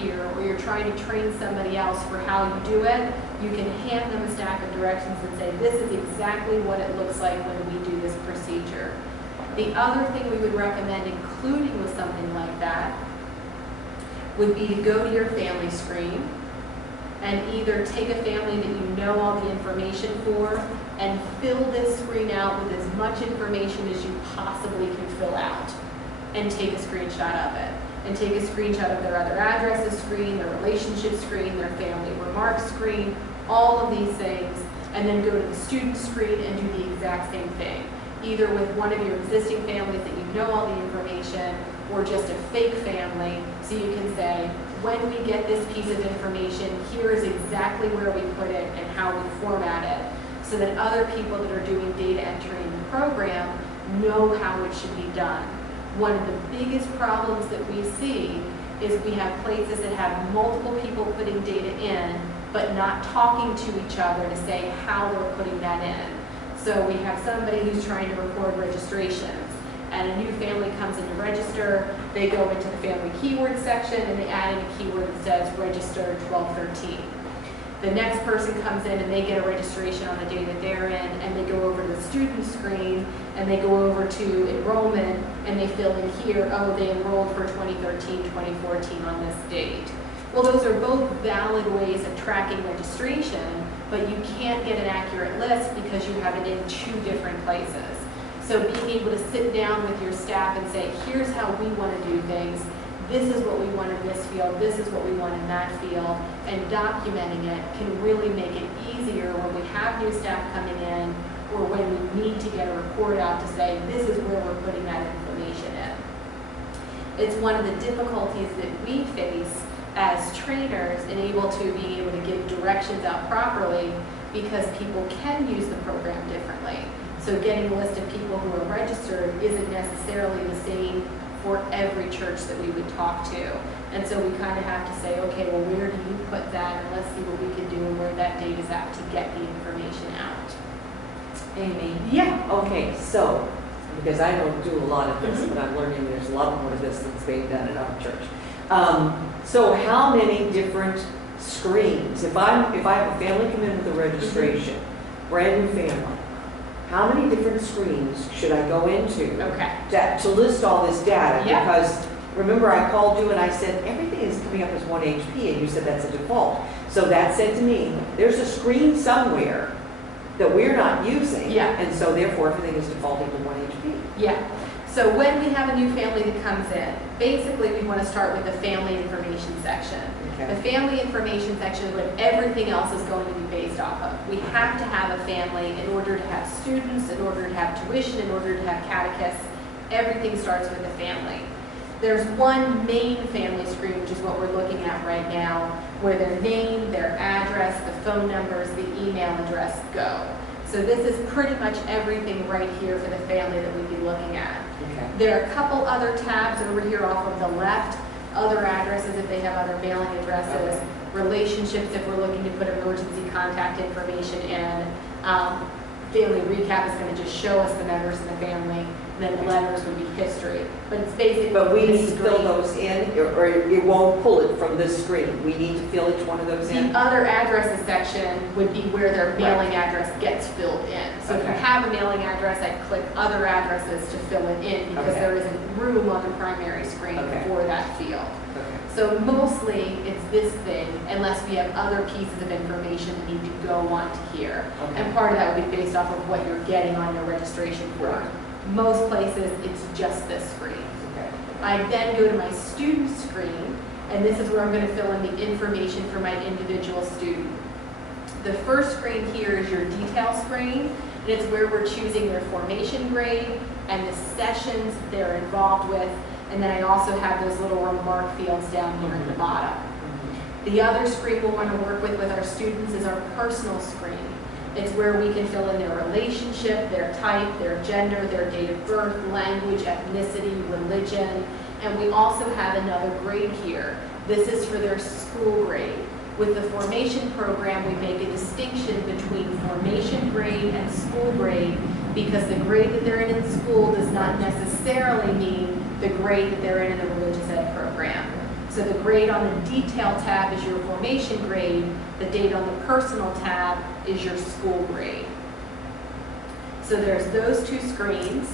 here, or you're trying to train somebody else for how you do it, you can hand them a stack of directions and say, this is exactly what it looks like when we do this procedure. The other thing we would recommend including with something like that would be to go to your family screen and either take a family that you know all the information for and fill this screen out with as much information as you possibly can fill out, and take a screenshot of it. And take a screenshot of their other addresses screen, their relationship screen, their family remarks screen, all of these things, and then go to the student screen and do the exact same thing, either with one of your existing families that you know all the information, or just a fake family, so you can say, when we get this piece of information, here is exactly where we put it and how we format it, so that other people that are doing data entry in the program know how it should be done. One of the biggest problems that we see is we have places that have multiple people putting data in, but not talking to each other to say how they're putting that in. So we have somebody who's trying to record registrations, and a new family comes in to register, they go into the family keyword section and they add in a keyword that says register 1213. The next person comes in and they get a registration on the day that they're in, and they go over to the student screen and they go over to enrollment and they fill in here, oh, they enrolled for 2013, 2014 on this date. Well, those are both valid ways of tracking registration, but you can't get an accurate list because you have it in two different places. So being able to sit down with your staff and say, here's how we want to do things, this is what we want in this field, this is what we want in that field, and documenting it can really make it easier when we have new staff coming in, or when we need to get a report out to say, this is where we're putting that information in. It's one of the difficulties that we face as trainers in being able to give directions out properly, because people can use the program differently. So getting a list of people who are registered isn't necessarily the same for every church that we would talk to. And so we kind of have to say, okay, well, where do you put that? And let's see what we can do and where that data is at to get the information out. Amy? Yeah. Okay, so, because I don't do a lot of this, but I'm learning there's a lot more of this that's being done in our church. So how many different screens, if I have a family come in with a registration, brand new family, how many different screens should I go into to list all this data? Yeah. Because remember, I called you and I said, everything is coming up as 1 HP, and you said that's a default. So that said to me, there's a screen somewhere that we're not using, and so therefore everything is defaulting to 1 HP. Yeah. So when we have a new family that comes in, basically we want to start with the family information section. The family information section is what everything else is going to be based off of. We have to have a family in order to have students, in order to have tuition, in order to have catechists. Everything starts with the family. There's one main family screen, which is what we're looking at right now, where their name, their address, the phone numbers, the email address go. So this is pretty much everything right here for the family that we'd be looking at. There are a couple other tabs over here off of the left, other addresses if they have other mailing addresses, relationships if we're looking to put emergency contact information in. Family recap is going to just show us the members of the family, and then letters would be history. But it's basically. But we need to fill those in, or it won't pull it from this screen. We need to fill each one of those in. The other addresses section would be where their mailing address gets filled in. So if you have a mailing address, I'd click other addresses to fill it in, because there isn't room on the primary screen for that field. So mostly it's this thing, unless we have other pieces of information that need to go on to here. And part of that would be based off of what you're getting on your registration form. Most places, it's just this screen. I then go to my student screen, and this is where I'm going to fill in the information for my individual student. The first screen here is your detail screen, and it's where we're choosing their formation grade and the sessions they're involved with. And then I also have those little remark fields down here at the bottom. The other screen we'll want to work with our students is our personal screen. It's where we can fill in their relationship, their type, their gender, their date of birth, language, ethnicity, religion. And we also have another grade here. This is for their school grade. With the formation program, we make a distinction between formation grade and school grade, because the grade that they're in school does not necessarily mean the grade that they're in the religious ed program. So the grade on the detail tab is your formation grade. The date on the personal tab is your school grade. So there's those two screens.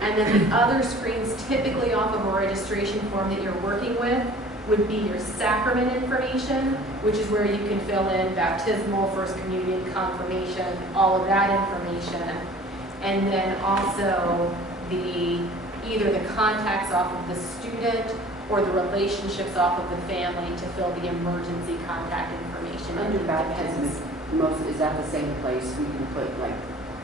And then the other screens, typically off of a registration form that you're working with, would be your sacrament information, which is where you can fill in baptismal, first communion, confirmation, all of that information. And then also either the contacts off of the student or the relationships off of the family to fill the emergency contact information. Under baptism, is that the same place we can put like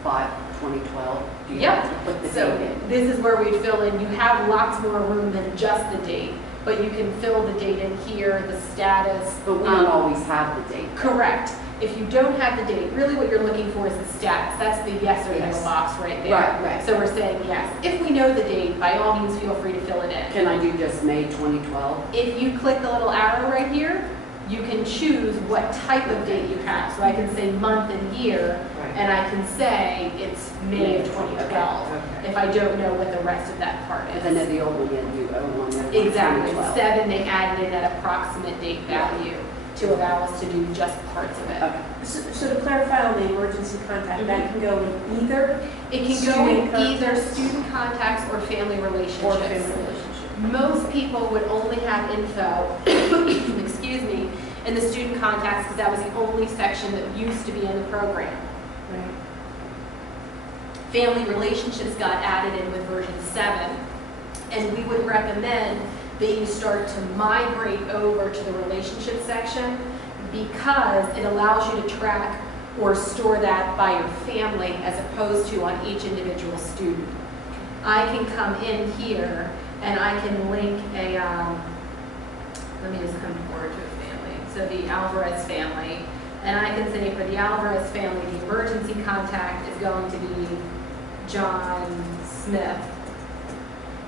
5/2012? Do you have to put the So date in? this is where we'd fill in. You have lots more room than just the date, but you can fill the date in here, the status. But we don't always have the date. Correct. If you don't have the date, really what you're looking for is the status. That's the yes or no Yes. box right there. Right. So we're saying yes. If we know the date, by all means, feel free to fill it in. Can I do just May 2012? If you click the little arrow right here, you can choose what type of date you have. So I can say month and year, Right. and I can say it's May of 2012, Okay. if I don't know what the rest of that part Because I know is. the old one you had to do 01, then Exactly. 2012. 7, they added in that approximate date value to allow us to do just parts of it. Okay. So to clarify on the emergency contact, that can go in either It can go Student in either contacts. student contacts or family relationships. or family relationship. Most people would only have info, excuse me, in the student contacts because that was the only section that used to be in the program. Right. Family relationships got added in with version 7, and we would recommend that you start to migrate over to the relationship section because it allows you to track or store that by your family as opposed to on each individual student. I can come in here and I can link a, let me just come forward to a family. So the Alvarez family, and I can say for the Alvarez family, the emergency contact is going to be John Smith.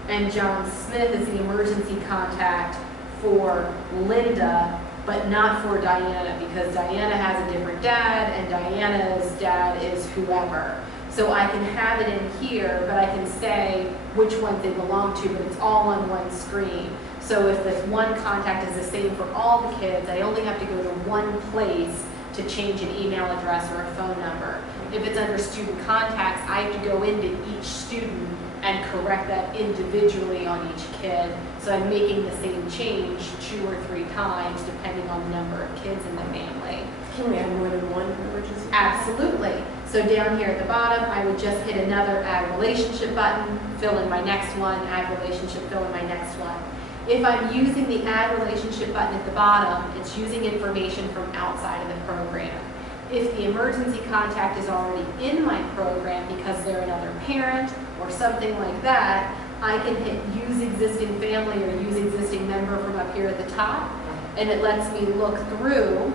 And John Smith is the emergency contact for Linda, but not for Diana, because Diana has a different dad, and Diana's dad is whoever. So I can have it in here, but I can say which ones they belong to, but it's all on one screen. So if this one contact is the same for all the kids, I only have to go to one place to change an email address or a phone number. If it's under student contacts, I have to go into each student and correct that individually on each kid. So I'm making the same change 2 or 3 times depending on the number of kids in the family. Can we have more than one emergency? Absolutely. So down here at the bottom, I would just hit another add relationship button, fill in my next one, add relationship, fill in my next one. If I'm using the add relationship button at the bottom, it's using information from outside of the program. If the emergency contact is already in my program because they're another parent or something like that, I can hit use existing family or use existing member from up here at the top, and it lets me look through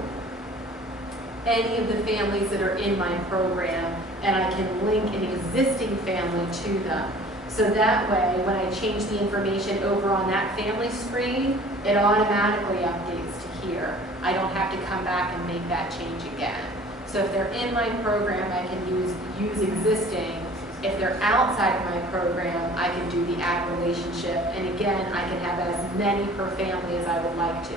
any of the families that are in my program, and I can link an existing family to them. So that way, when I change the information over on that family screen, it automatically updates to here. I don't have to come back and make that change again. So if they're in my program, I can use existing. If they're outside of my program, I can do the add relationship. And again, I can have as many per family as I would like to.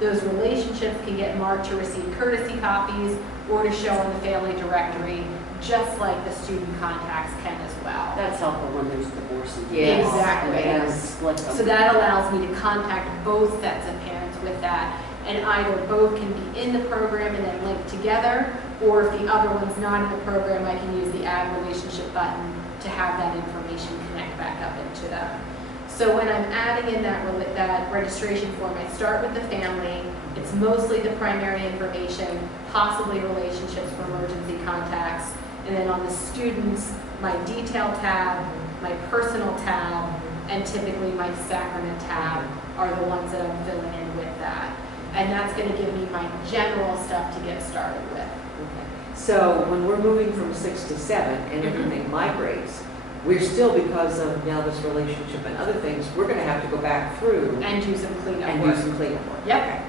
Those relationships can get marked to receive courtesy copies or to show in the family directory, just like the student contacts can as well. That's helpful when there's divorces. Yeah, exactly. And split them. So that allows me to contact both sets of parents with that, and either both can be in the program and then linked together, or if the other one's not in the program, I can use the add relationship button to have that information connect back up into them. So when I'm adding in that registration form, I start with the family. It's mostly the primary information, possibly relationships for emergency contacts. And then on the students, my detail tab, my personal tab, and typically my sacrament tab are the ones that I'm filling in with that. And that's going to give me my general stuff to get started with. Okay. So when we're moving from 6 to 7 and everything migrates, we're still, because of now this relationship and other things, we're going to have to go back through And do some cleanup and work. do some cleanup work. Yep.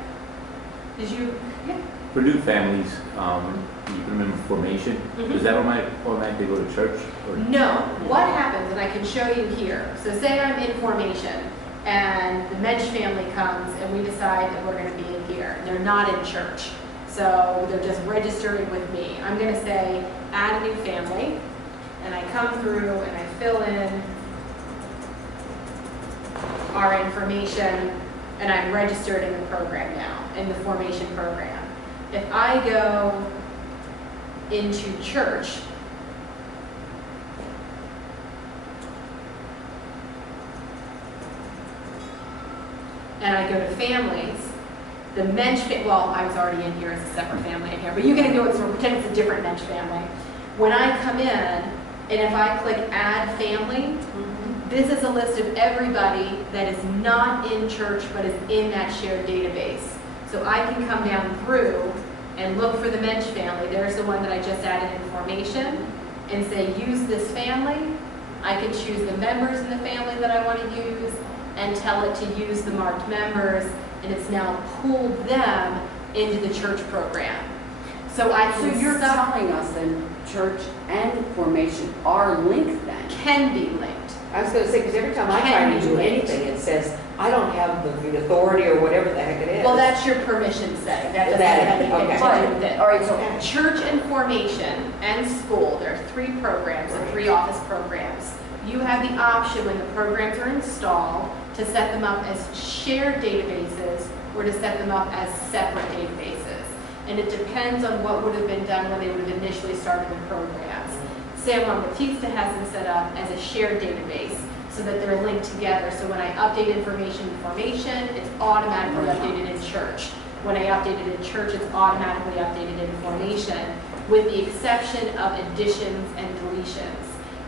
Did you? Yeah. For new families, you put them in formation. Does that automatically go to church? Or? No. What happens, and I can show you here. So say I'm in formation, and the Mensch family comes and we decide that we're going to be in here. They're not in church, so they're just registering with me. I'm going to say add a new family, and I come through and I fill in our information, and I'm registered in the program now, in the formation program. If I go into church, and I go to families, the Mensch, well, I was already in here as a separate family in here, but you can ignore this one, pretend it's a different Mensch family. When I come in, and if I click add family, this is a list of everybody that is not in church but is in that shared database. So I can come down through and look for the Mensch family. There's the one that I just added in formation, and say use this family. I can choose the members in the family that I want to use and tell it to use the marked members, and it's now pulled them into the church program. So you're telling us then church and formation are linked then? Can be linked. I was gonna say, because every time I try to do anything, it says, I don't have the authority or whatever the heck it is. Well, that's your permission setting. That doesn't have anything to do with it. All right, so Church and formation and school, there are 3 programs and 3 office programs. You have the option when the programs are installed to set them up as shared databases or to set them up as separate databases. And it depends on what would have been done when they would have initially started the programs. San Juan Bautista has them set up as a shared database so that they're linked together. So when I update information in formation, it's automatically updated in church. When I update it in church, it's automatically updated in formation, with the exception of additions and deletions.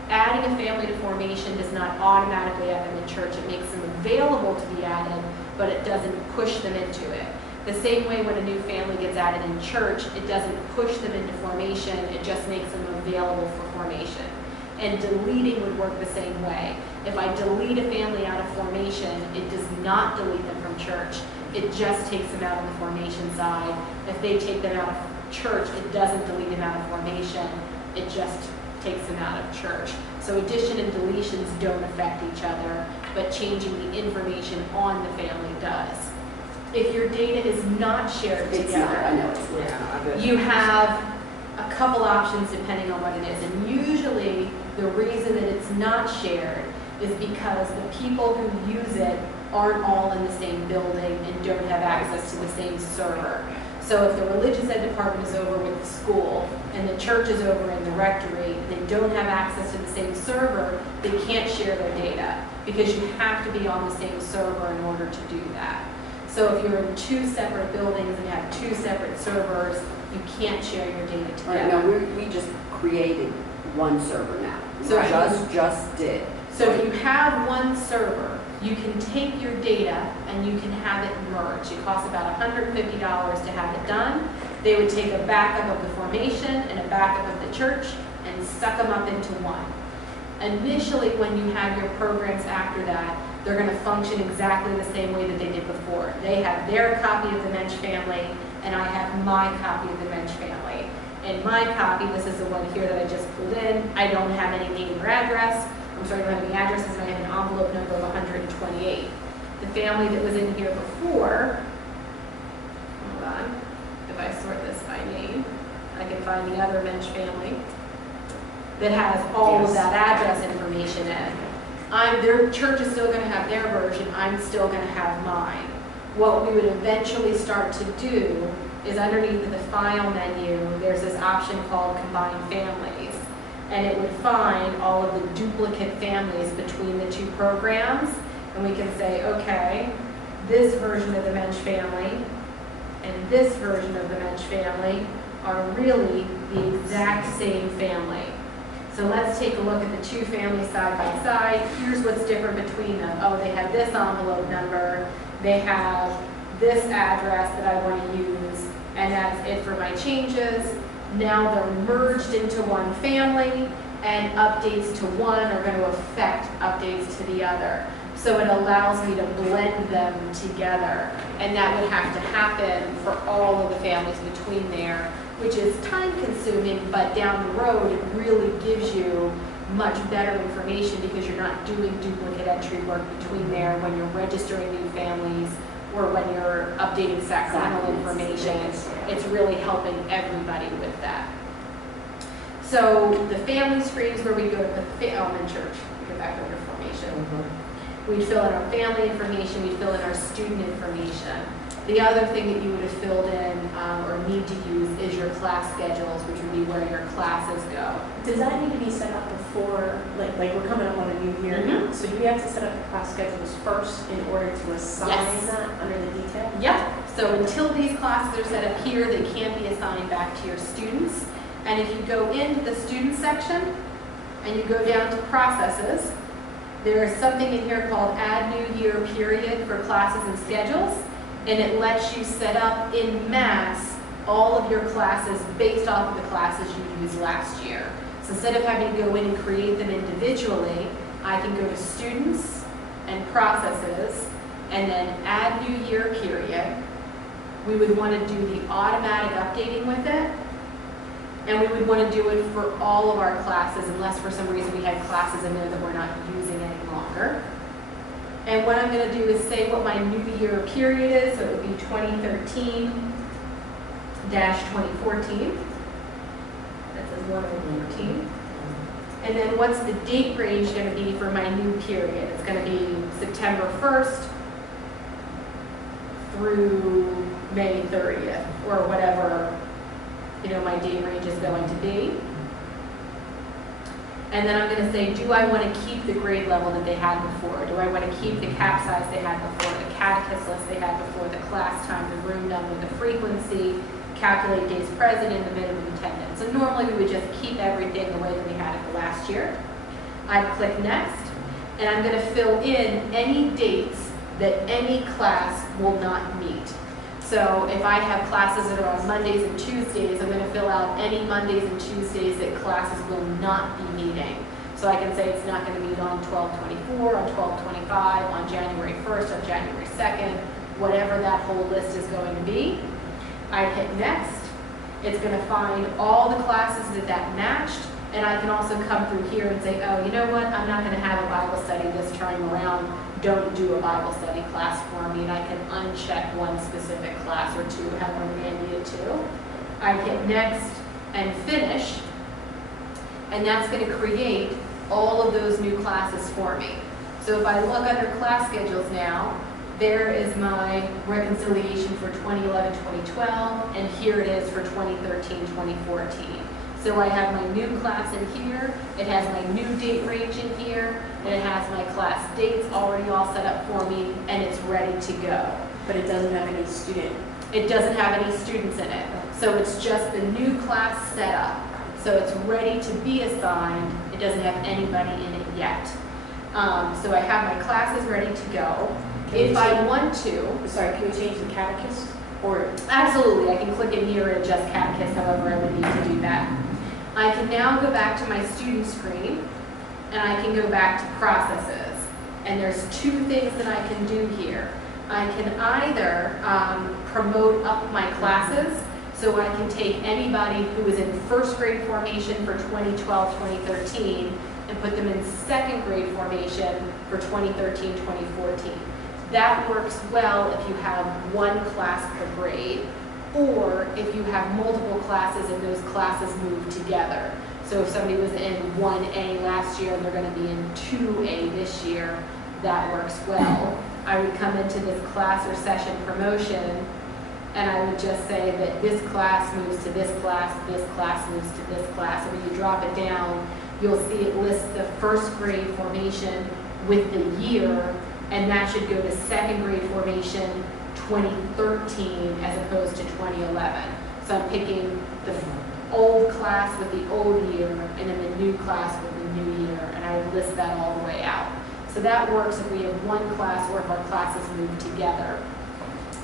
Adding a family to formation does not automatically add them in church. It makes them available to be added, but it doesn't push them into it. The same way when a new family gets added in church, it doesn't push them into formation, it just makes them available for formation. And deleting would work the same way. If I delete a family out of formation, it does not delete them from church. It just takes them out of the formation side. If they take them out of church, it doesn't delete them out of formation, it just takes them out of church. So addition and deletions don't affect each other, but changing the information on the family does. If your data is not shared it's together, not, I know it's not. Yeah, you have a couple options depending on what it is. And usually the reason that it's not shared is because the people who use it aren't all in the same building and don't have access to the same server. So if the religious ed department is over with the school and the church is over in the rectory, and they don't have access to the same server, they can't share their data because you have to be on the same server in order to do that. So if you're in 2 separate buildings and have 2 separate servers, you can't share your data All right, together. now we just created one server now. So just did. So if you have one server, you can take your data and you can have it merged. It costs about $150 to have it done. They would take a backup of the formation and a backup of the church and suck them up into one. Initially, when you have your programs after that, they're going to function exactly the same way that they did before. They have their copy of the Mensch family, and I have my copy of the Mensch family. In my copy, this is the one here that I just pulled in. I don't have any name or address. I'm sorry, I don't have any addresses, and I have an envelope number of 128. The family that was in here before, hold on, if I sort this by name, I can find the other Mensch family that has all of that address information in. Their church is still going to have their version. I'm still going to have mine. What we would eventually start to do is underneath the file menu, there's this option called Combine Families. And it would find all of the duplicate families between the 2 programs. And we can say, okay, this version of the Mensch family and this version of the Mensch family are really the exact same family. So let's take a look at the 2 families side by side. Here's what's different between them. Oh, they have this envelope number. They have this address that I want to use, and that's it for my changes. Now they're merged into one family, and updates to one are going to affect updates to the other. So it allows me to blend them together, and that would have to happen for all of the families between there, which is time consuming, but down the road it really gives you much better information because you're not doing duplicate entry work between there when you're registering new families or when you're updating Sacramento information. It's really helping everybody with that. So the family screen is where we go to put in church. Go back over to formation. We'd fill in our family information, we'd fill in our student information. The other thing that you would have filled in or need to use is your class schedules, which would be where your classes go. Does that need to be set up before, like we're coming up on a new year? So do we have to set up the class schedules first in order to assign that under the detail? Yep. So until these classes are set up here, they can't be assigned back to your students. And if you go into the student section and you go down to processes, there is something in here called Add New Year Period for classes and schedules. And it lets you set up in mass all of your classes based off of the classes you used last year. So instead of having to go in and create them individually, I can go to students and processes and then add new year period. We would want to do the automatic updating with it. And we would want to do it for all of our classes unless for some reason we had classes in there that we're not using any longer. And what I'm going to do is say what my new year period is, so it would be 2013-2014. That says 1/14. And then what's the date range going to be for my new period? It's going to be September 1st through May 30th, or whatever, my date range is going to be. And then I'm going to say, do I want to keep the grade level that they had before? Do I want to keep the cap size they had before, the catechist list they had before, the class time, the room number, the frequency, calculate days present, and the minimum attendance? So normally we would just keep everything the way that we had it last year. I'd click next, and I'm going to fill in any dates that any class will not meet. So if I have classes that are on Mondays and Tuesdays, I'm going to fill out any Mondays and Tuesdays that classes will not be meeting. So I can say it's not going to meet on 12/24, on 12/25, on January 1st, on January 2nd, whatever that whole list is going to be. I hit next. It's going to find all the classes that matched, and I can also come through here and say, oh, you know what, I'm not going to have a Bible study this time around. Don't do a Bible study class for me, and I can uncheck one specific class or two, however many I needed to. I hit next and finish, and that's going to create all of those new classes for me. So if I look under class schedules now, there is my reconciliation for 2011-2012, and here it is for 2013-2014. So I have my new class in here, it has my new date range in here, and it has my class dates already all set up for me, and it's ready to go. But it doesn't have any student. It doesn't have any students in it. So it's just the new class set up. So it's ready to be assigned. It doesn't have anybody in it yet. So I have my classes ready to go. If I want to. Sorry, can we change the catechist? Or absolutely, I can click in here and adjust catechist however I would need to do that. I can now go back to my student screen, and I can go back to processes. And there's two things that I can do here. I can either promote up my classes, so I can take anybody who is in first grade formation for 2012-2013 and put them in second grade formation for 2013-2014. That works well if you have one class per grade, or if you have multiple classes and those classes move together. So if somebody was in 1A last year and they're going to be in 2A this year, that works well. I would come into this class or session promotion, and I would just say that this class moves to this class moves to this class. And when you drop it down, you'll see it lists the first grade formation with the year, and that should go to second grade formation 2013 as opposed to 2011. So I'm picking the old class with the old year and then the new class with the new year, and I would list that all the way out. So that works if we have one class or if our classes move together.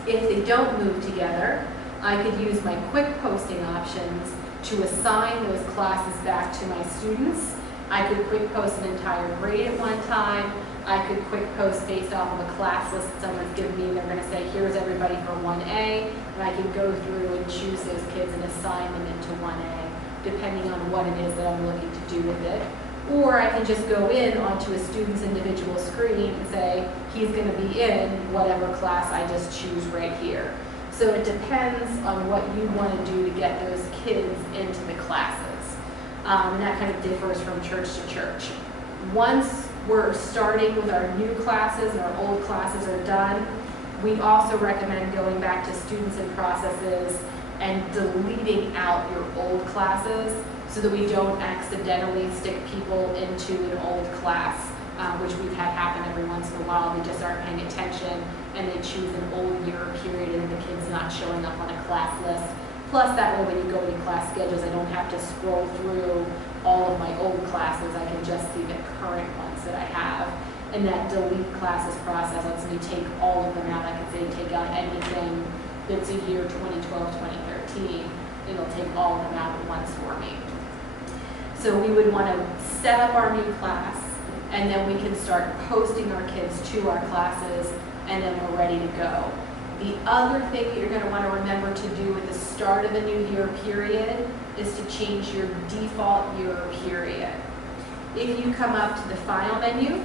If they don't move together, I could use my quick posting options to assign those classes back to my students. I could quick post an entire grade at one time. I could quick post based off of a class list that someone's given me. They're going to say, here's everybody for 1A, and I can go through and choose those kids and assign them into 1A, depending on what it is that I'm looking to do with it. Or I can just go in onto a student's individual screen and say, he's going to be in whatever class I just choose right here. So it depends on what you want to do to get those kids into the classes. And that kind of differs from church to church. Once we're starting with our new classes and our old classes are done, we also recommend going back to students and processes and deleting out your old classes so that we don't accidentally stick people into an old class, which we've had happen every once in a while. They just aren't paying attention and they choose an old year period and the kid's not showing up on a class list. Plus that way when you go into class schedules, I don't have to scroll through all of my old classes. I can just see the current ones that I have. And that delete classes process lets me take all of them out. I can say take out anything that's a year 2012, 2013. It'll take all of them out at once for me. So we would want to set up our new class, and then we can start posting our kids to our classes, and then we're ready to go. The other thing that you're going to want to remember to do at the start of a new year period is to change your default year period. If you come up to the File menu,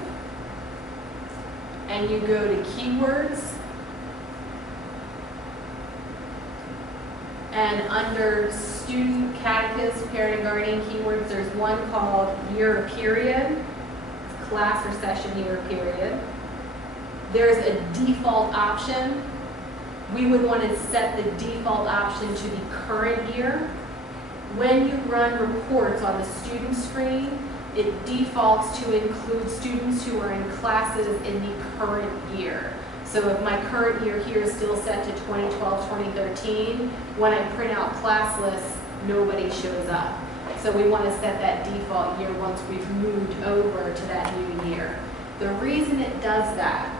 and you go to Keywords, and under Student, Catechist, Parent, and Guardian Keywords, there's one called Year Period, Class or Session Year Period. There's a default option. We would want to set the default option to the current year. When you run reports on the student screen, it defaults to include students who are in classes in the current year. So if my current year here is still set to 2012, 2013, when I print out class lists, nobody shows up. So we want to set that default year once we've moved over to that new year. The reason it does that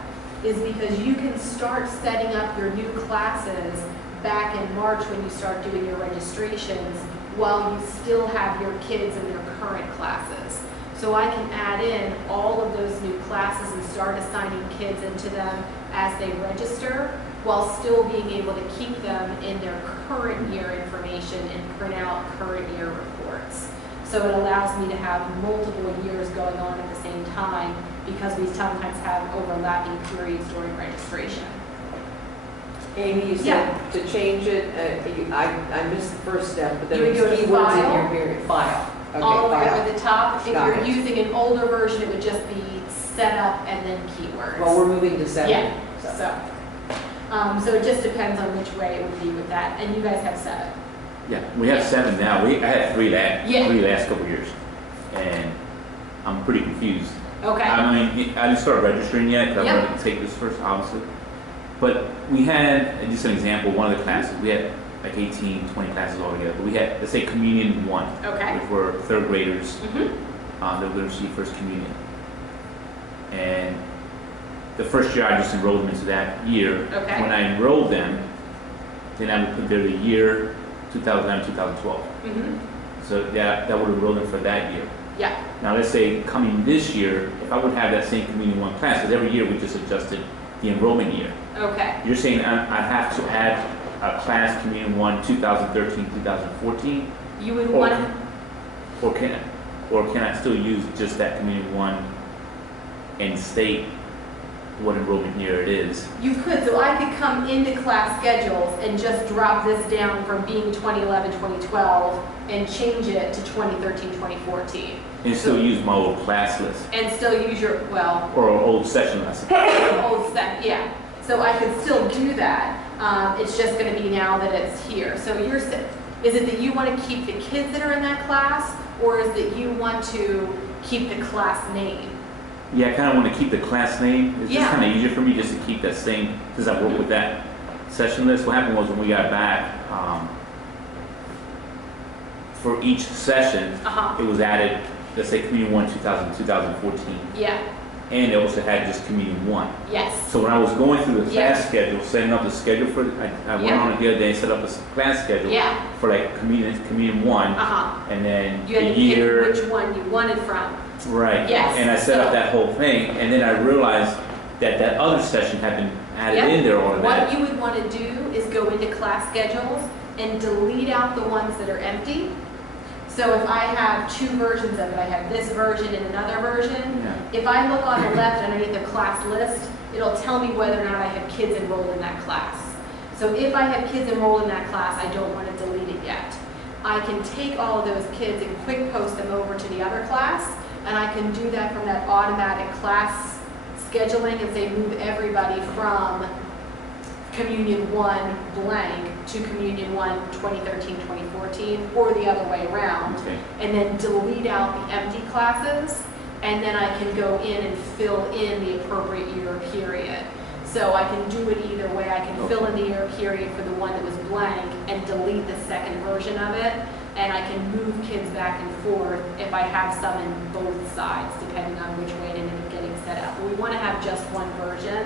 is because you can start setting up your new classes back in March when you start doing your registrations while you still have your kids in their current classes. So I can add in all of those new classes and start assigning kids into them as they register while still being able to keep them in their current year information and print out current year reports. So it allows me to have multiple years going on at the same time because we sometimes have overlapping periods during registration. Amy, you said to change it, I missed the first step, but You then would go to there's keywords in File. your period. File. Okay, All the way file. up at the top. If Got you're it. using an older version, it would just be setup and then keywords. Well, we're moving to 7. Yeah, so it just depends on which way it would be with that. And you guys have 7. Yeah, we have 7 now. I had 3 last couple of years, and I'm pretty confused. Okay. I mean, I didn't start registering yet because I Yep. wanted to take this first, obviously. But we had, and just an example, one of the classes, we had like 18, 20 classes altogether. But we had, let's say, Communion 1, Okay. which were 3rd graders Mm-hmm. that were going to receive First Communion. And the first year I just enrolled them into that year. Okay. When I enrolled them, then I would put their year 2009, 2012. Mm-hmm. So that would enroll them for that year. Yeah. Now let's say coming this year, if I would have that same Communion 1 class, because every year we just adjusted the enrollment year. Okay. You're saying I have to add a class Communion 1 2013, 2014? You would Or, want or can I still use just that Communion 1 and state what enrollment year it is? You could, so I could come into class schedules and just drop this down from being 2011, 2012 and change it to 2013, 2014. And still use my old class list And still use your, well, or old session lesson? old set, yeah. So I could still do that. It's just going to be now that it's here. So is it that you want to keep the kids that are in that class, or is that you want to keep the class name? Yeah, I kind of want to keep the class name. It's Yeah. just kind of easier for me just to keep that same, since I work with that session list. What happened was when we got back, for each session, Uh-huh. it was added, let's say Communion 1, 2014. Yeah. And it also had just Communion 1. Yes. So when I was going through the Yeah. class schedule, setting up the schedule for, I went Yeah. on it the other day and set up a class schedule Yeah. for like Communion 1, Uh-huh. and then You had the to pick year. which one you wanted from. Right. Yes. And I set up So- that whole thing, and then I realized that that other session had been added Yep. in there What automatically. you would want to do is go into class schedules and delete out the ones that are empty. So if I have two versions of it, I have this version and another version, Yeah. if I look on the left underneath the class list, it'll tell me whether or not I have kids enrolled in that class. So if I have kids enrolled in that class, I don't want to delete it yet. I can take all of those kids and quick post them over to the other class, and I can do that from that automatic class scheduling and say move everybody from Communion 1 blank to Communion 1 2013-2014, or the other way around, Okay. and then delete out the empty classes, and then I can go in and fill in the appropriate year period. So I can do it either way. I can fill in the year period for the one that was blank and delete the second version of it, and I can move kids back and forth if I have some in both sides, depending on which way it ended up getting set up. But we want to have just one version.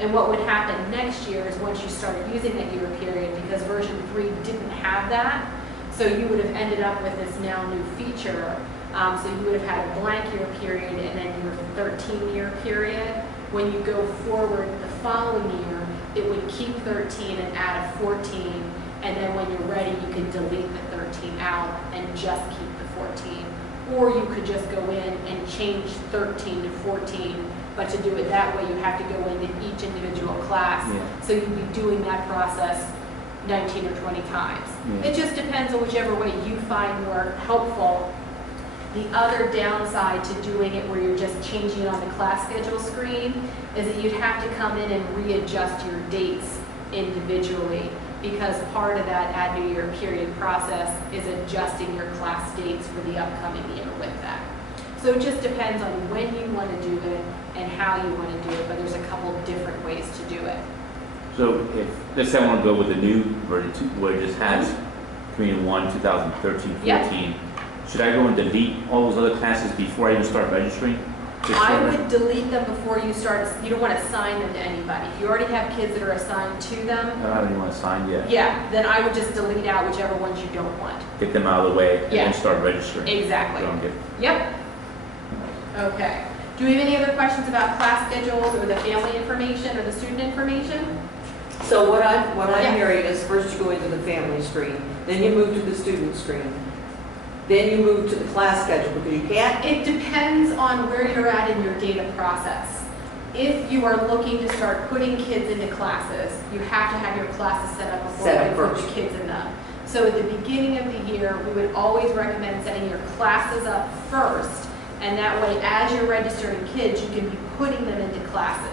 And what would happen next year is once you started using that year period, because version 3 didn't have that, so you would have ended up with this now new feature. So you would have had a blank year period and then your 13-year period. When you go forward the following year, it would keep 13 and add a 14, and then when you're ready, you can delete the 13 out and just keep the 14. Or you could just go in and change 13 to 14, but to do it that way, you have to go into each individual class. Yeah. So you'd be doing that process 19 or 20 times. Yeah. It just depends on whichever way you find more helpful. The other downside to doing it where you're just changing it on the class schedule screen is that you'd have to come in and readjust your dates individually, because part of that add new year period process is adjusting your class dates for the upcoming year with that. So it just depends on when you want to do it and how you want to do it, but there's a couple of different ways to do it. So if, let's say I want to go with the new version 2, where it just has Communion 1, 2013-14, Yep. should I go and delete all those other classes before I even start registering? I would delete them before you start. You don't want to assign them to anybody. If you already have kids that are assigned to them, I don't even want to sign yet. yeah, then I would just delete out whichever ones you don't want. Get them out of the way and Yeah. then start registering. Exactly. So I'm good. Yep. Okay. Do we have any other questions about class schedules or the family information or the student information? So what I'm Yeah. hearing is first you go into the family screen, then you move to the student screen, then you move to the class schedule, because you can't. It depends on where you're at in your data process. If you are looking to start putting kids into classes, you have to have your classes set up before Set up you put the first. kids in them. So at the beginning of the year, we would always recommend setting your classes up first, and that way, as you're registering kids, you can be putting them into classes.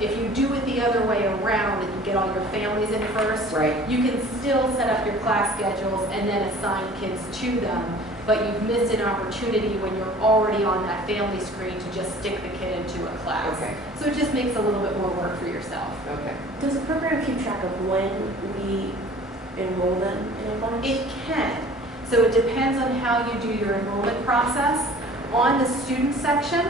If you do it the other way around and you get all your families in first, Right. you can still set up your class schedules and then assign kids to them, but you've missed an opportunity when you're already on that family screen to just stick the kid into a class. Okay. So it just makes a little bit more work for yourself. Okay. Does the program keep track of when we enroll them in a class? It can. So it depends on how you do your enrollment process. On the student section,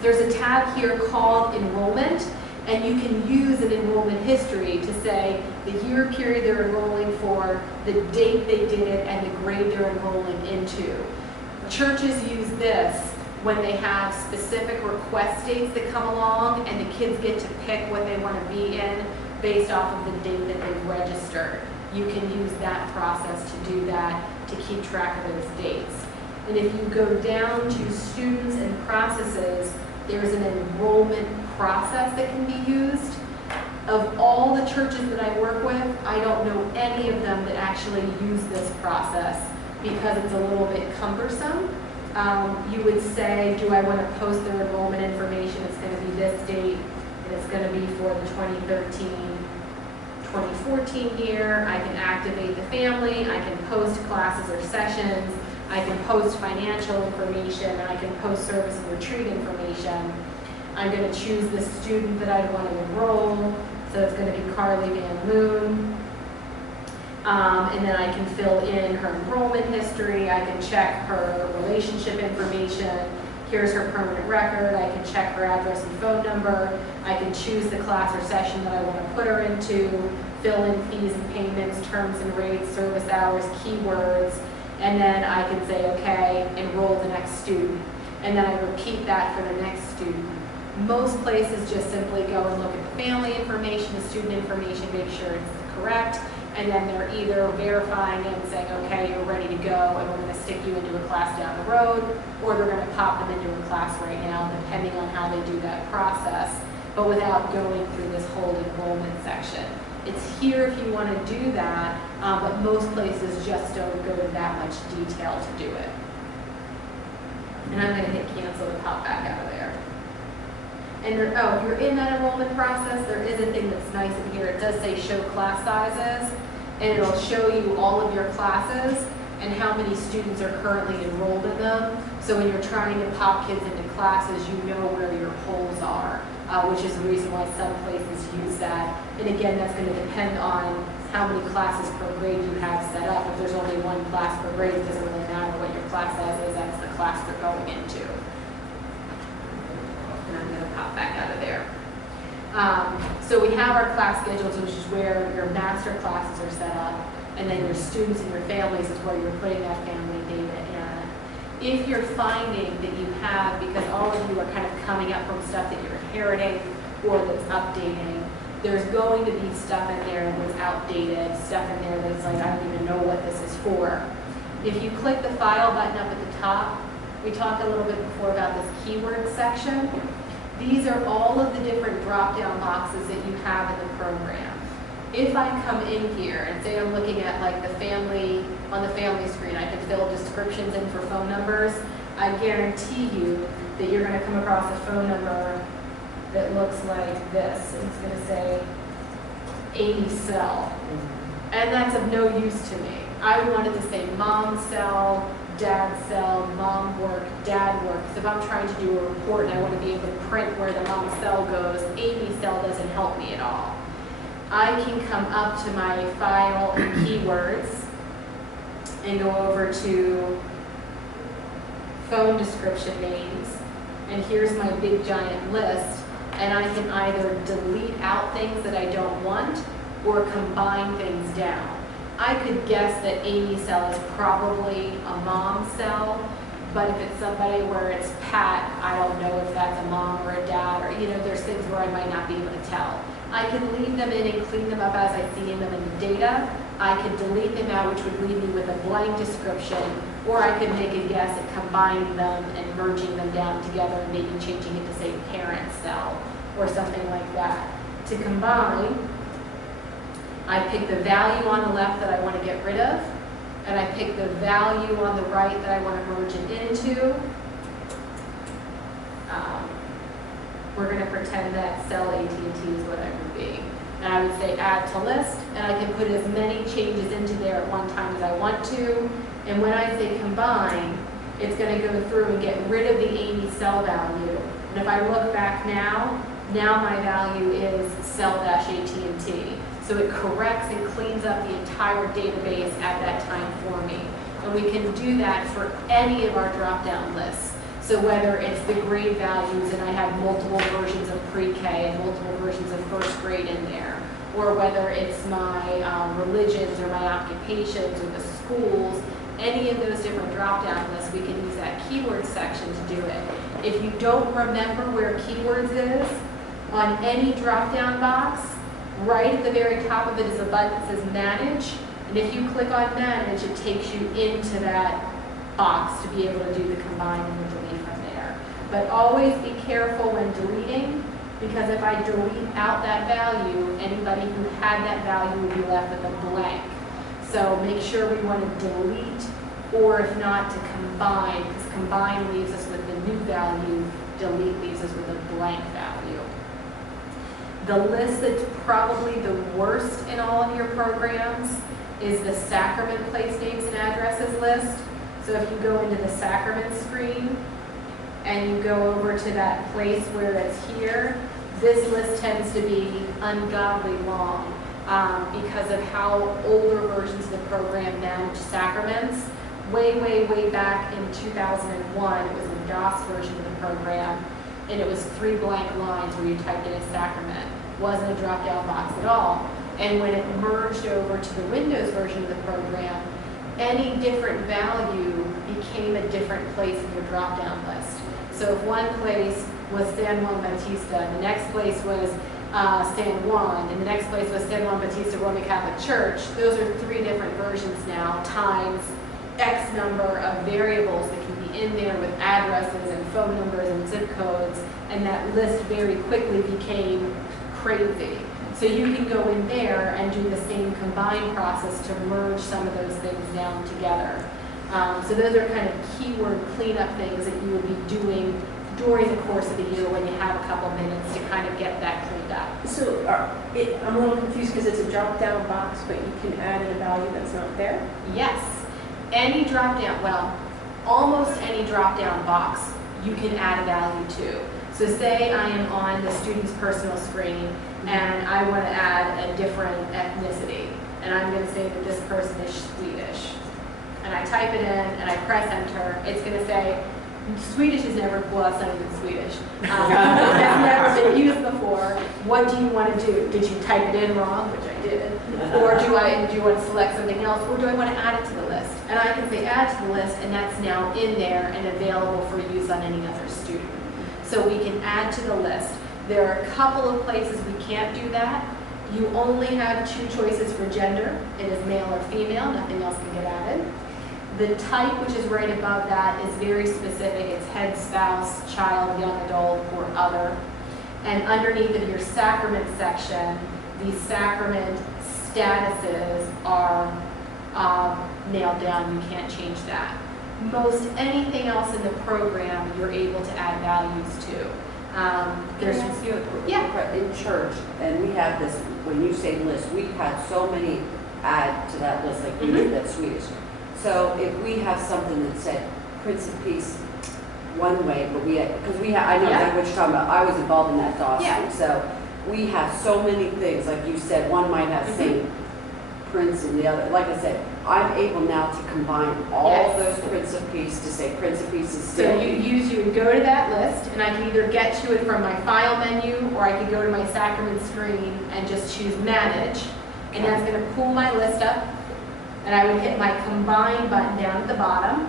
there's a tab here called enrollment, and you can use an enrollment history to say the year period they're enrolling for, the date they did it, and the grade they're enrolling into. Churches use this when they have specific request dates that come along, and the kids get to pick what they want to be in based off of the date that they've registered. You can use that process to do that, to keep track of those dates. And if you go down to students and processes, there's an enrollment process that can be used. Of all the churches that I work with, I don't know any of them that actually use this process because it's a little bit cumbersome. You would say, do I want to post their enrollment information? It's going to be this date, and it's going to be for the 2013-2014 year. I can activate the family. I can post classes or sessions. I can post financial information. I can post service and retreat information. I'm going to choose the student that I want to enroll. So it's going to be Carly Van Loon. And then I can fill in her enrollment history. I can check her relationship information. Here's her permanent record. I can check her address and phone number. I can choose the class or session that I want to put her into, fill in fees and payments, terms and rates, service hours, keywords, and then I can say, okay, enroll the next student. And then I repeat that for the next student. Most places just simply go and look at the family information, the student information, make sure it's correct, and and then they're either verifying it and saying, okay, you're ready to go, and we're going to stick you into a class down the road, or they're going to pop them into a class right now, depending on how they do that process, but without going through this whole enrollment section. It's here if you want to do that, but most places just don't go to that much detail to do it. And I'm going to hit cancel to pop back out of there. And if you're in that enrollment process, there is a thing that's nice in here. It does say show class sizes, and it'll show you all of your classes and how many students are currently enrolled in them. So when you're trying to pop kids into classes, you know where your holes are, which is the reason why some places use that. And again, that's going to depend on how many classes per grade you have set up. If there's only one class per grade, it doesn't really matter what your class size is, that's the class they're going into. And I'm going to pop back out of there. So we have our class schedules, which is where your master classes are set up, and then your students and your families is where you're putting that family data in. If you're finding that you have, because all of you are kind of coming up from stuff that you're inheriting or that's updating, there's going to be stuff in there that's outdated, stuff in there that's like, I don't even know what this is for. If you click the file button up at the top, we talked a little bit before about this keyword section. These are all of the different drop-down boxes that you have in the program. If I come in here and say I'm looking at like the family, on the family screen, I can fill descriptions in for phone numbers. I guarantee you that you're going to come across a phone number that looks like this. It's going to say Amy cell. And that's of no use to me. I wanted to say mom cell, dad cell, mom work, dad work. Because if I'm trying to do a report and I want to be able to print where the mom cell goes, Amy cell doesn't help me at all. I can come up to my file and keywords and go over to phone description names. And here's my big giant list. And I can either delete out things that I don't want or combine things down. I could guess that Amy cell is probably a mom cell, but if it's somebody where it's Pat, I don't know if that's a mom or a dad, or there's things where I might not be able to tell. I can leave them in and clean them up as I see them in the data. I could delete them out, which would leave me with a blank description, or I could make a guess at combining them and merging them down together and maybe changing it to say parent cell or something like that. To combine, I pick the value on the left that I want to get rid of, and I pick the value on the right that I want to merge it into. We're going to pretend that cell AT&T is what I would be. And I would say add to list, and I can put as many changes into there at one time as I want to. And when I say combine, it's going to go through and get rid of the Amy cell value. And if I look back now my value is cell-AT&T. So it corrects and cleans up the entire database at that time for me. And we can do that for any of our drop-down lists. So whether it's the grade values and I have multiple versions of pre-K and multiple versions of first grade in there, or whether it's my religions or my occupations or the schools, any of those different drop-down lists, we can use that keyword section to do it. If you don't remember where keywords is, on any drop-down box, right at the very top of it is a button that says Manage, and if you click on Manage, it takes you into that box to be able to do the combine and the delete from there. But always be careful when deleting, because if I delete out that value, anybody who had that value will be left with a blank. So make sure we want to delete, or if not, to combine, because combine leaves us with the new value, delete leaves us with a blank value. The list that's probably the worst in all of your programs is the sacrament place names and addresses list. So if you go into the sacrament screen and you go over to that place where it's here, this list tends to be ungodly long because of how older versions of the program manage sacraments. Way back in 2001, it was the DOS version of the program, and it was 3 blank lines where you typed in a sacrament. Wasn't a drop-down box at all. And when it merged over to the Windows version of the program, any different value became a different place in your drop-down list. So if one place was San Juan Bautista, and the next place was San Juan, and the next place was San Juan Bautista Roman Catholic Church. Those are 3 different versions now, times X number of variables that can be in there with addresses and phone numbers and zip codes, and that list very quickly became crazy. So you can go in there and do the same combine process to merge some of those things down together. So those are kind of keyword cleanup things that you would be doing during the course of the year when you have a couple minutes to kind of get that cleaned up. So I'm a little confused because it's a drop-down box, but you can add in a value that's not there? Yes, any drop-down, well, almost any drop-down box you can add a value to. So say I am on the student's personal screen and I want to add a different ethnicity, and I'm going to say that this person is Swedish. And I type it in and I press enter, it's going to say, Swedish is never, well, it's not even Swedish. It's never been used before. What do you want to do? Did you type it in wrong, which I did? Or do you want to select something else? Or do I want to add it to the list? And I can say add to the list, and that's now in there and available for use on any other student. So we can add to the list. There are a couple of places we can't do that. You only have 2 choices for gender. It is male or female. Nothing else can get added. The type, which is right above that, is very specific. It's head, spouse, child, young adult, or other. And underneath of your sacrament section, the sacrament statuses are nailed down. You can't change that. Most anything else in the program, you're able to add values to. There's in church, and we have this, when you say list, we've had so many add to that list, like you did that Swedish. So if we have something that said Prince of Peace one way, but I know exactly what you're talking about. I was involved in that DOS thing. So we have so many things, like you said, one might have Saint Prince and the other. Like I said, I'm able now to combine all those Prince of Peace to say Prince of Peace is still. So you would go to that list, and I can either get to it from my file menu, or I could go to my sacrament screen and just choose manage, and that's going to pull my list up. And I would hit my combine button down at the bottom,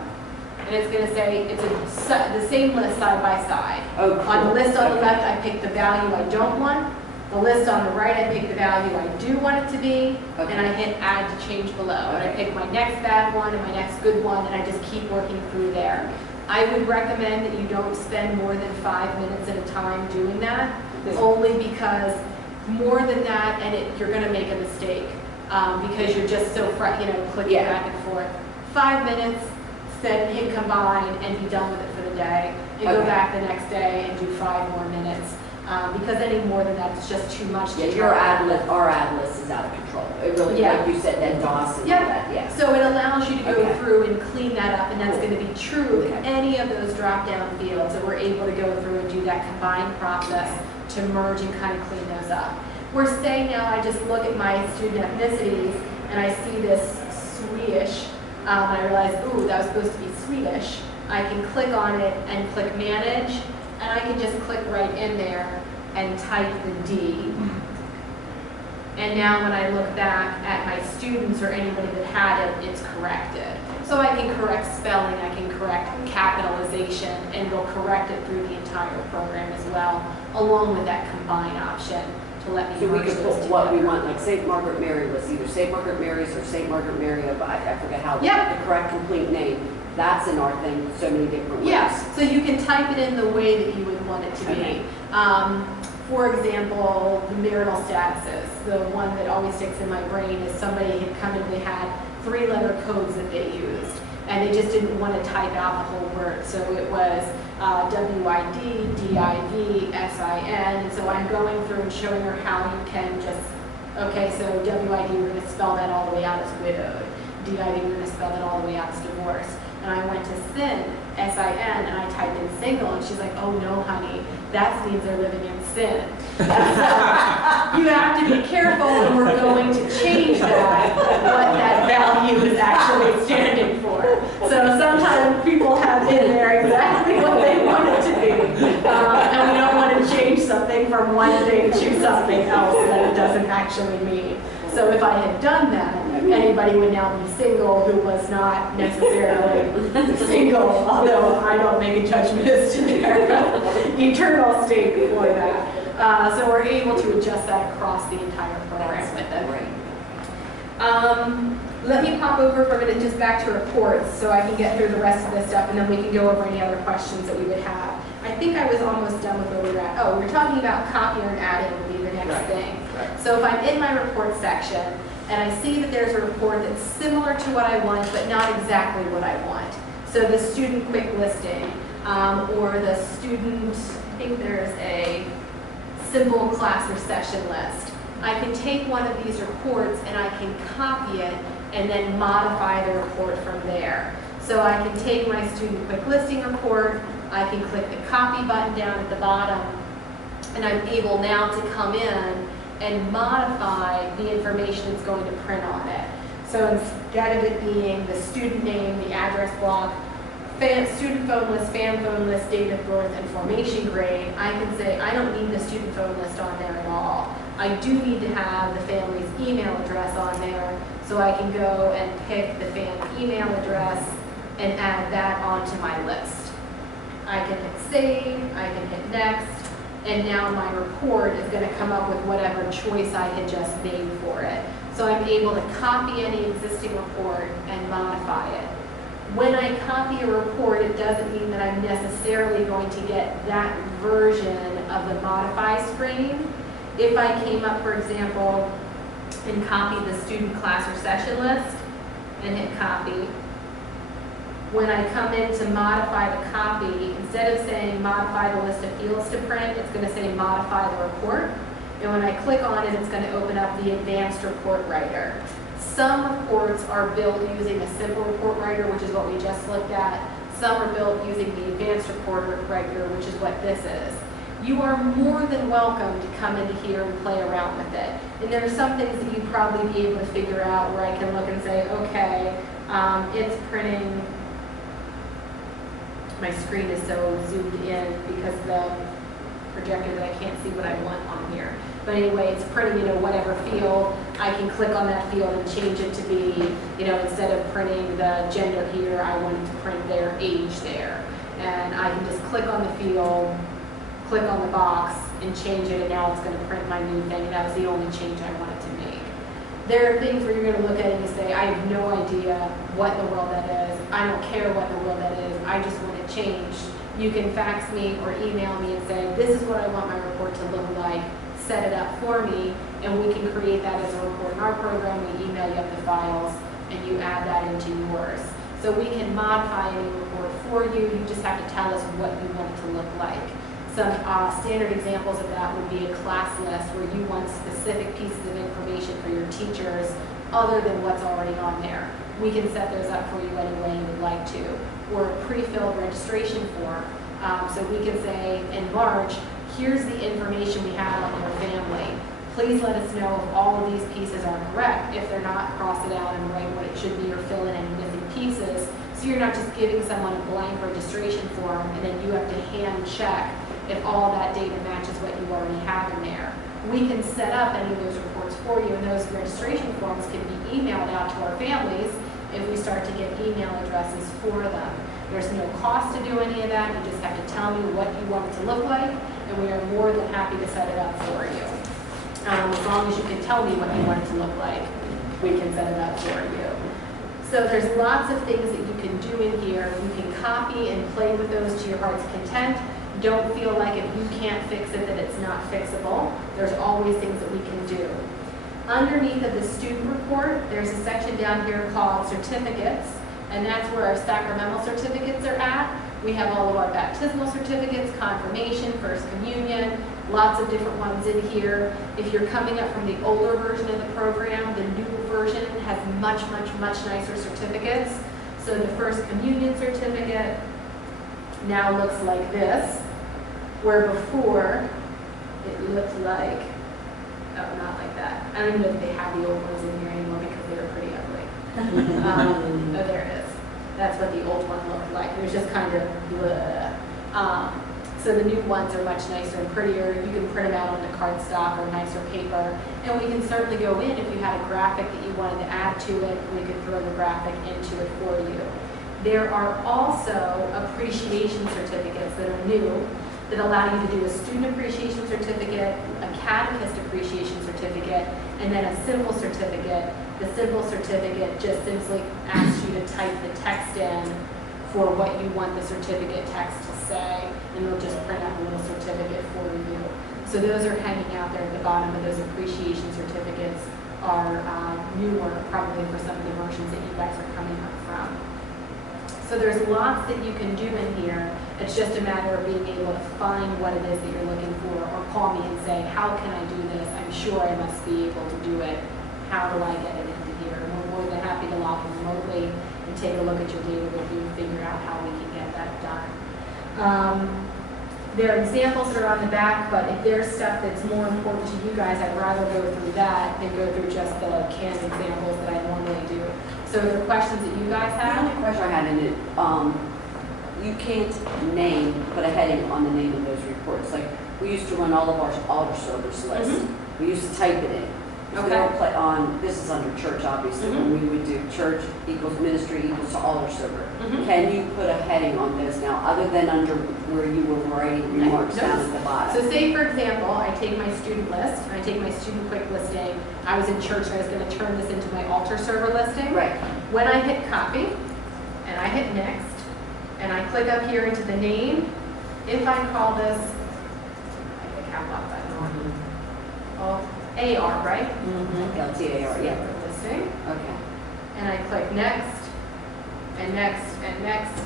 and it's going to say it's the same list side by side. Oh, cool. On the list on the left, I pick the value I don't want. The list on the right, I pick the value I do want it to be, and I hit add to change below. And I pick my next bad one and my next good one, and I just keep working through there. I would recommend that you don't spend more than 5 minutes at a time doing that, only because more than that, and you're going to make a mistake. Because you're just so clicking back and forth. 5 minutes, then hit combine and be done with it for the day. And go back the next day and do 5 more minutes. Because any more than that, it's just too much. Our ad list is out of control. It really, like you said, that DOS and all that. So it allows you to go through and clean that up, and that's going to be true of any of those drop-down fields. And we're able to go through and do that combine process to merge and kind of clean those up. We're saying now I just look at my student ethnicities and I see this Swedish, and I realize, ooh, that was supposed to be Swedish. I can click on it and click manage, and I can just click right in there and type the D. And now when I look back at my students or anybody that had it, it's corrected. So I can correct spelling, I can correct capitalization, and it'll correct it through the entire program as well, along with that combine option. To let me so we could put what we want, like St. Margaret Mary was either St. Margaret Mary's or St. Margaret Mary, I forget how the correct complete name. That's in our thing, so many different ways. Yeah, so you can type it in the way that you would want it to be. For example, the marital statuses. The one that always sticks in my brain is somebody had come in, they had 3-letter codes that they used, and they just didn't want to type out the whole word. So it was WID, DIV, SIN, and so I'm going through and showing her how you can just, okay, so WID, we're going to spell that all the way out as widowed. DIV, we're going to spell that all the way out as divorced. And I went to SIN, S-I-N, and I typed in single, and she's like, oh no, honey, that means they're living in sin. So you have to be careful when we're going to change that, what that value is actually standing for. So sometimes people have in there exactly what they want it to be, and we don't want to change something from one thing to something else that it doesn't actually mean. So if I had done that, anybody would now be single who was not necessarily single, although I don't make a judgment as to their eternal state before that. So we're able to adjust that across the entire program with it. Great. Let me pop over for a minute just back to reports so I can get through the rest of this stuff and then we can go over any other questions that we would have. I think I was almost done with where we were at. Oh, we're talking about copier and adding would be the next Right. thing. Right. So if I'm in my report section and I see that there's a report that's similar to what I want but not exactly what I want. So the student quick listing or the student, I think there's a simple class or session list. I can take one of these reports and I can copy it and then modify the report from there. So I can take my student quick listing report, I can click the copy button down at the bottom, and I'm able now to come in and modify the information that's going to print on it. So instead of it being the student name, the address block, student phone list, fan phone list, date of birth, and formation grade, I can say I don't need the student phone list on there at all. I do need to have the family's email address on there, so I can go and pick the family email address and add that onto my list. I can hit save, I can hit next, and now my report is going to come up with whatever choice I had just made for it. So I'm able to copy any existing report and modify it. When I copy a report, it doesn't mean that I'm necessarily going to get that version of the modify screen. If I came up, for example, and copied the student class or session list and hit copy, when I come in to modify the copy, instead of saying modify the list of fields to print, it's going to say modify the report. And when I click on it, it's going to open up the advanced report writer. Some reports are built using a simple report writer, which is what we just looked at. Some are built using the advanced report writer, which is what this is. You are more than welcome to come into here and play around with it. And there are some things that you'd probably be able to figure out where I can look and say, okay, it's printing. My screen is so zoomed in because the projector that I can't see what I want on here. But anyway, it's printing, whatever field. I can click on that field and change it to be, instead of printing the gender here, I want it to print their age there. And I can just click on the field, click on the box, and change it, and now it's going to print my new thing. And that was the only change I wanted to make. There are things where you're going to look at it and you say, I have no idea what in the world that is. I don't care what in the world that is. I just want it changed. You can fax me or email me and say, this is what I want my report to look like. Set it up for me, and we can create that as a report in our program. We email you up the files, and you add that into yours. So we can modify any report for you. You just have to tell us what you want it to look like. Some standard examples of that would be a class list where you want specific pieces of information for your teachers other than what's already on there. We can set those up for you any way you would like to. Or a pre-filled registration form. So we can say in March, here's the information we have on your family. Please let us know if all of these pieces are correct. If they're not, cross it out and write what it should be or fill in any missing pieces. So you're not just giving someone a blank registration form and then you have to hand check if all that data matches what you already have in there. We can set up any of those reports for you, and those registration forms can be emailed out to our families if we start to get email addresses for them. There's no cost to do any of that. You just have to tell me what you want it to look like, and we are more than happy to set it up for you. As long as you can tell me what you want it to look like, we can set it up for you. So there's lots of things that you can do in here. You can copy and play with those to your heart's content. Don't feel like if you can't fix it that it's not fixable. There's always things that we can do. Underneath of the student report, there's a section down here called certificates, and that's where our sacramental certificates are at. We have all of our baptismal certificates, confirmation, first communion, lots of different ones in here. If you're coming up from the older version of the program, the new version has much, much, much nicer certificates. So the first communion certificate now looks like this, where before it looked like, oh, not like that. I don't even know if they have the old ones in here anymore because they were pretty ugly. Oh, there it is. That's what the old one looked like. It was just kind of bleh. So the new ones are much nicer and prettier. You can print them out on the cardstock or nicer paper. And we can certainly go in if you had a graphic that you wanted to add to it, we could throw the graphic into it for you. There are also appreciation certificates that are new that allow you to do a student appreciation certificate, a catechist appreciation certificate, and then a simple certificate. The simple certificate just simply asks you to type the text in for what you want the certificate text to say, and it'll just print out a little certificate for you. So those are hanging out there at the bottom, and those appreciation certificates are newer, probably for some of the versions that you guys are coming up from. So there's lots that you can do in here. It's just a matter of being able to find what it is that you're looking for, or call me and say, how can I do this? I'm sure I must be able to do it. How do I get it into here? And we're more than happy to log in remotely and take a look at your data with you and figure out how we can get that done. There are examples that are on the back, but if there's stuff that's more important to you guys, I'd rather go through that than go through just the canned examples that I normally do. So are there questions that you guys The have? only question I had in it, you can't put a heading on the name of those reports. Like, we used to run all of our altar service lists. We used to type it in. If we Okay. don't play on, this is under church, obviously, when we would do church equals ministry equals to altar server. Can you put a heading on those now, other than under where you were writing remarks down at the bottom? So say, for example, I take my student list, and I take my student quick listing. I was in church and I was going to turn this into my altar server listing. Right. When I hit copy, and I hit next, and I click up here into the name, if I call this, I get cap lock button on. Oh, AR, right? LTAR, yeah. Listing. Okay. And I click next, and next, and next,